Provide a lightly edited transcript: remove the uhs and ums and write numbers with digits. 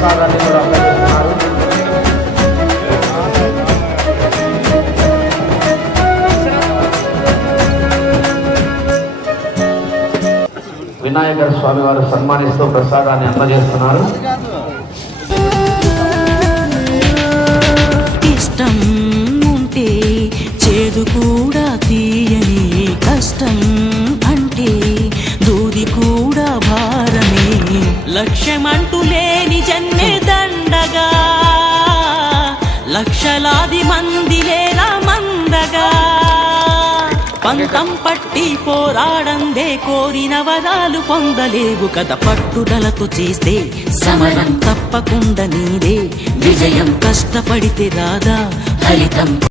ప్రసాదాన్ని కూడా అందజేస్తున్నారు. వినాయక స్వామి వారు సన్మానిస్తూ ప్రసాదాన్ని అందజేస్తున్నారు. ఇష్టం ఉంటే చేదు కూడా తీయని, కష్టం అంటే దూది కూడా భారమే. లక్ష్యమంటూ లేని జన్మే దండగా, లక్షలాది మంది లేలా మందగా. పంతం పట్టి పోరాడందే కోరిన వరాలు పొందలేవు కదా. పట్టుదలతో చేస్తే సమరం తప్పకుండా నీదే విజయం. కష్టపడితే రాదా ఫలితం.